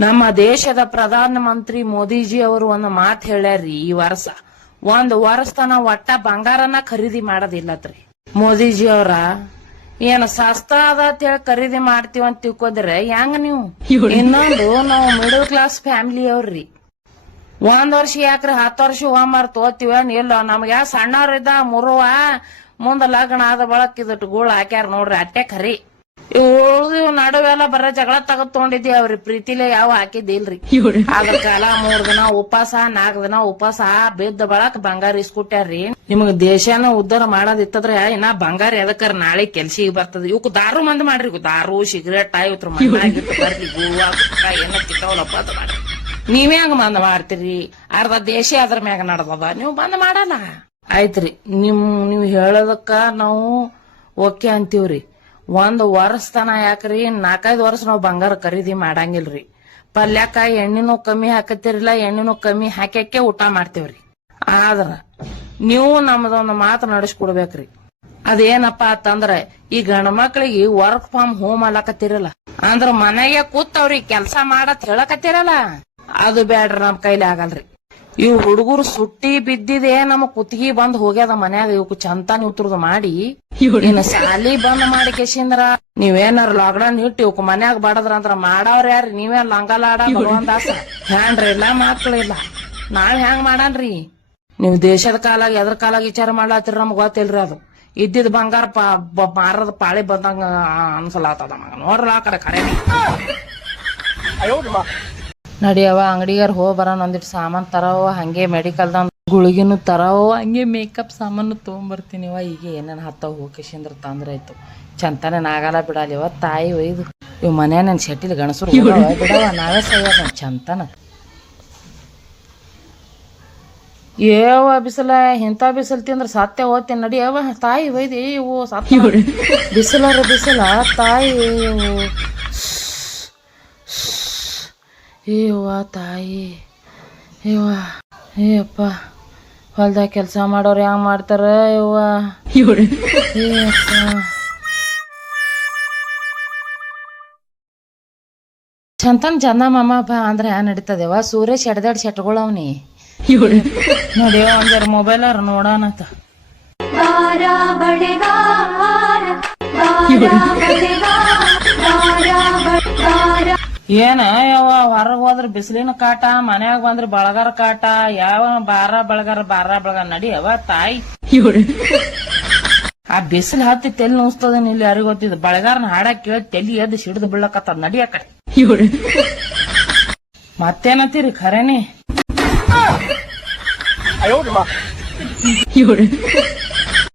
ನಮ್ಮ ದೇಶದ ಪ್ರಧಾನ ಮಂತ್ರಿ ಮೋದಿಜಿ ಅವರು ಒಂದು ಮಾತು ಹೇಳ್ಯಾರ್ರಿ. ಈ ವರ್ಷ ಒಂದ್ ವರ್ಷತನ ಒಟ್ಟ ಬಂಗಾರನ ಖರೀದಿ ಮಾಡೋದಿಲ್ಲತ್ರಿ. ಮೋದಿಜಿ ಅವ್ರ ಏನ್ ಸಸ್ತಾ ಅದ ಅಂತೇಳಿ ಖರೀದಿ ಮಾಡ್ತೀವಿ ಅಂತ ತಿಳ್ಕೋದ್ರೆ ಹೆಂಗ ನೀವು? ಇನ್ನೊಂದು ನಾವು ಮಿಡಲ್ ಕ್ಲಾಸ್ ಫ್ಯಾಮಿಲಿ ಅವ್ರಿ. ಒಂದ್ ವರ್ಷ ಯಾಕ್ರಿ 10 ವರ್ಷ ಹೋಮಾರ್ ತೋತಿವ ಇಲ್ಲ. ನಮ್ಗ ಸಣ್ಣವ್ರಿದ್ದ ಮುರುವ ಮುಂದ ಲಗ್ನ ಆದ ಬಳಕ್ ಇದಟ್ಟು ಗೋಳ್ ಹಾಕ್ಯಾರ ನೋಡ್ರಿ. ಅಟ್ಟೆ ಖರೀ ಉಳ್ದು ನಡುವೆಲ್ಲ ಬರ ಜಗಳ ತಗೊಂಡಿದ್ದಿ ಅವ್ರಿ. ಪ್ರೀತಿಲೆ ಯಾವ ಹಾಕಿದ್ದಿಲ್ರಿ. ಅದ್ರ ಕಾಲ 3 ದಿನ ಉಪವಾಸ 4 ದಿನ ಉಪವಾಸ ಬಿದ್ದ ಬಳಕ್ ಬಂಗಾರ ಇಸ್ಕೊಟ್ಯಾರ್ರಿ. ನಿಮಗ್ ದೇಶನ ಉದ್ಧಾರ ಮಾಡೋದಿತ್ತಂದ್ರ ಇನ್ನ ಬಂಗಾರ ಎದಕ್ಕಾರ ನಾಳೆ ಕೆಲ್ಸಿಗೆ ಬರ್ತದ. ಇವಕ್ ದಾರು ಮಂದ್ ಮಾಡ್ರಿ. ದಾರು ಸಿಗರೇಟ್ ಇವತ್ರ ಮಣ್ಣಾಗಿಟ್ಟು ಬರ್ರಿ ಗೋವಾ ಏನ ತಿಕ್ಕವಲ್ಲಪ್ಪ ಅಂತ ಮಾಡ್ರಿ. ನೀವೇ ಹಂಗ ಬಂದ್ ಮಾಡ್ತೀರಿ. ಅರ್ಧ ದೇಶ ಅದ್ರ ಮ್ಯಾಗ ನಡ್ದದ, ನೀವು ಬಂದ್ ಮಾಡಲ್ಲ. ಆಯ್ತ್ರಿ, ನೀವ್ ಹೇಳೋದಕ್ಕ ನಾವು ಓಕೆ ಅಂತೀವ್ರಿ. 1 ವರ್ಷತನ ಯಾಕ್ರಿ 4-5 ವರ್ಷ ನಾವ್ ಬಂಗಾರ ಖರೀದಿ ಮಾಡಂಗಿಲ್ರಿ. ಪಲ್ಯಾಕ ಎಣ್ಣಿನೂ ಕಮ್ಮಿ ಹಾಕತಿರ್ಲಿಲ್ಲ, ಎಣ್ಣಿನೂ ಕಮ್ಮಿ ಹಾಕ್ಯಾಕೆ ಊಟ ಮಾಡ್ತೇವ್ರಿ. ಆದ್ರ ನೀವು ನಮ್ದೊಂದು ಮಾತು ನಡೆಸ್ಕೊಡ್ಬೇಕ್ರಿ. ಅದೇನಪ್ಪಾ ಅಂತಂದ್ರ ಈ ಗಂಡ ಮಕ್ಳಿಗೆ ವರ್ಕ್ ಫ್ರಮ್ ಹೋಮ್ ಅಲ್ಲಕತ್ತಿರಲ್ಲ ಅಂದ್ರ ಮನೆಗೆ ಕೂತವ್ರಿ ಕೆಲ್ಸ ಮಾಡತ್ ಹೇಳಕತ್ತಿರಲ್ಲ. ಅದು ಬ್ಯಾಡ್ರಿ, ನಮ್ ಕೈಲಿ ಆಗಲ್ರಿ. ಇವ್ ಹುಡುಗರು ಸುಟ್ಟಿ ಬಿದ್ದಿದೆ ನಮ್ ಕುತ್ತಿಗೆ ಬಂದ್ ಹೋಗ್ಯದ ಮನ್ಯಾಗ. ಇವಕ್ ಚಂತಾನಿ ಉತ್ತರದು ಮಾಡಿ ಇನ್ನು ಸಾಲಿ ಬಂದ್ ಮಾಡಿ ಕೇಸಿಂದ್ರ ನೀವೇನಾರ ಲಾಕ್ಡೌನ್ ಇಟ್ಟು ಇವಕ್ ಮನ್ಯಾಗ ಬಡದ್ರ ಅಂದ್ರ ಮಾಡವ್ರ ಯಾರಿ? ನೀವೇ ಲಂಗಲಾಡ ಭಗವಂತಾಸ ಹ್ಯಾಂಡ್ರಿ ಇಲ್ಲ ಮಕ್ಳಿಲ್ಲ. ನಾವ್ ಹೆಂಗ್ ಮಾಡನ್ರಿ? ನೀವ್ ದೇಶದ ಕಾಲಾಗ ಎದ್ರ ಕಾಲಾಗ ವಿಚಾರ ಮಾಡ್ಲಾತಿರ ನಮ್ಗ್ ಗೊತ್ತಿಲ್ರಿ. ಅದು ಇದ್ದಿದ್ ಬಂಗಾರ ಮಾರದ ಪಾಳಿ ಬಂದಂಗ ಅನ್ಸಲಾತದ ಮಗ. ನೋಡ್ರ ಆ ಕಡೆ ಖರೆ ನಡಿಯವ ಅಂಗಡಿಗಾರ ಹೋಗ್ ಬರೋಣ. ಒಂದಿಟ್ಟು ಸಾಮಾನ್ ತರವ, ಹಂಗೆ ಮೆಡಿಕಲ್ದ ಗುಳಿಗಿನೂ ತರವ, ಹಂಗೆ ಮೇಕಪ್ ಸಾಮಾನು ತಗೊಂಬರ್ತೀನಿವ. ಈಗ ಏನೇನ್ ಹತ್ತಾವ ಹೋಗಿಸಿಂದ್ರ ತಂದ್ರ ಆಯ್ತು. ಚಂತಾನೆ ನಾಗಲ್ಲ ಬಿಡಲಿವ ತಾಯಿ ಒಯ್ದು ಇವ್ ಮನೆ ನನ್ ಶೆಟ್ಟಿಲ್ ಗಣಸರು ಬಿಡವ. ನಾವೇ ಸೈವ ಚಂತನ ಏವ ಬಿಸಿಲ. ಇಂಥ ಬಿಸಿಲು ತಿಂದ್ರ ಸತ್ಯ ಹೋಗ್ತೀನಿ. ನಡಿಯವ ತಾಯಿ ಒಯ್ದು ಇವು ಸತ್ತ ಬಿಸಿಲಾರ ಬಿಸಿಲ ತಾಯಿ. ಏವ್ವ ತಾಯಿ ಇವ ಏಪ್ಪ ಹೊಲ್ದಾಗ ಕೆಲಸ ಮಾಡೋರು ಹೆಂಗ್ ಮಾಡ್ತಾರ ಇವ್ವ. ಚಂತನ್ ಚಂದ ಮಾಮ ಬಾ ಅಂದ್ರೆ ಹ್ಯಾ ನಡೀತದೇವ. ಸುರೇಶ್ ಎಡ್ದಾಡ್ ಶೆಟ್ಗಳವ್ನಿ ನೋಡಿ. ಒಂದರ ಮೊಬೈಲ್ ಅವ್ರ ನೋಡೋಣತ. ಏನ ಯಾವ ಹೊರಗ್ ಹೋದ್ರ ಬಿಸಿಲಿನ ಕಾಟ, ಮನ್ಯಾಗ ಬಂದ್ರ ಬಳಗಾರ ಕಾಟ. ಯಾವ ಬಾರ ಬಳಗಾರ ನಡಿಯವ ತಾಯಿ. ಆ ಬಿಸಿಲು ಹತ್ತಿ ತೆಲಿ ನುಸ್ತದ ಇಲ್ಲಿ ಯಾರಿಗ ಗೊತ್ತಿದ್. ಬಳಗಾರನ ಹಾಡಕ್ ಕೇಳಿ ತೆಲಿ ಎದ್ದು ಸಿಡ್ದು ಬೀಳಕತ್ತದ. ನಡಿಯ ಕಡೆ ಮತ್ತೇನತ್ತೀರಿ ಖರೇನಿ?